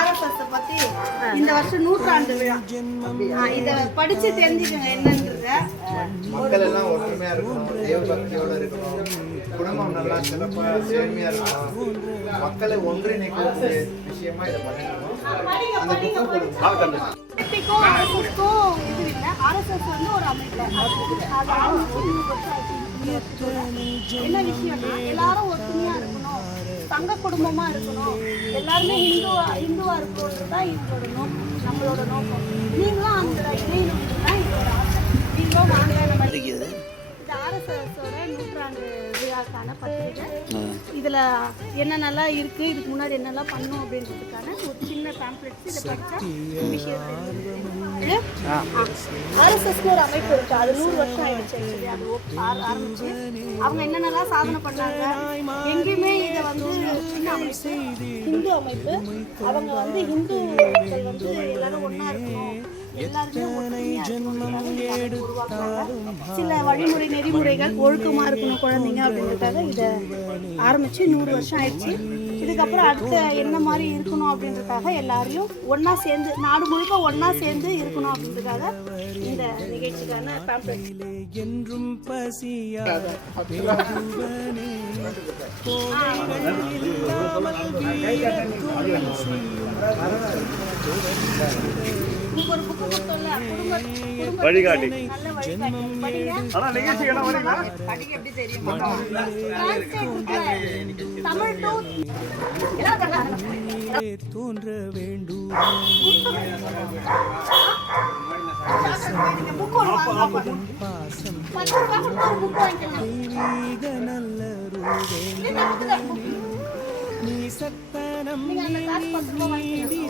RSS பத்தி இந்த வருஷம் 100ஆண்டு விழா. இத படிச்சு தெரிஞ்சுக்கங்க என்னன்றத. மக்கள் எல்லாம் ஒற்றுமையா இருக்கணும், தேவபக்தியோட இருக்கணும், குடும்பம் நல்லா சிறப்பா சேமியா இருக்கணும், மக்களை ஒன்றிணைக்கிற விஷயமா இதை பண்ணிக்கணும். அந்த எப்பிக்கும் RSSக்கும் இது இல்லை. RSS வந்து ஒரு அமைப்பு. என்ன விஷயம்னா எல்லாரும் ஒற்றுமையா இருக்கணும், தங்க குடும்பமா இருக்கணும், எல்லாருமே இந்துவா இருக்கணும் தான் இதோட நோக்கம், நம்மளோட நோக்கம். நீங்களும் அந்த இணையணும் தான் இதோட ஆசை. நீங்களும் வாங்க. நம்ம இது RSSோட 100ஆண்டு விழாக்கான பத்திரிகை. இதில் என்னென்னலாம் இருக்குது, இதுக்கு முன்னாடி என்னெல்லாம் பண்ணோம் அப்படின்றதுக்கான ஒரு சின்ன பேம்ப்ளெட்ஸ். இதை படித்தா விஷயம் RSSக்கு ஒரு அமைப்பு இருக்குது. அது 100 வருஷம் ஆயிடுச்சு. அது ஆரம்பிச்சு அவங்க என்னென்னலாம் சாதனை பண்ணாங்க. எங்கேயுமே இதை வந்து ஹிந்து அமைப்பு. அவங்க வந்து ஹிந்துக்கள் வந்து எல்லாரும் ஒன்றா இருக்கணும், எல்லாருமே சில வழிமுறை நெறிமுறைகள் ஒழுக்கமாக இருக்கணும் குழந்தைங்க அப்படின்றதுக்காக இதை ஆரம்பித்து 100 வருஷம் ஆயிடுச்சு. இதுக்கப்புறம் அடுத்த என்ன மாதிரி இருக்கணும் அப்படின்றதுக்காக எல்லாரையும் ஒன்றா சேர்ந்து, நாடு முழுக்க ஒன்றா சேர்ந்து இருக்கணும் அப்படின்றதுக்காக இந்த நிகழ்ச்சிக்கான பேம்ப்ளெட். என்றும் ஒரு புக்கு கொடுத்தோம்ல, வழிகாட்டி எப்படி தெரியும் தமிழ் தோன்ற வேண்டும் நல்ல நீ சத்தனம் நீடி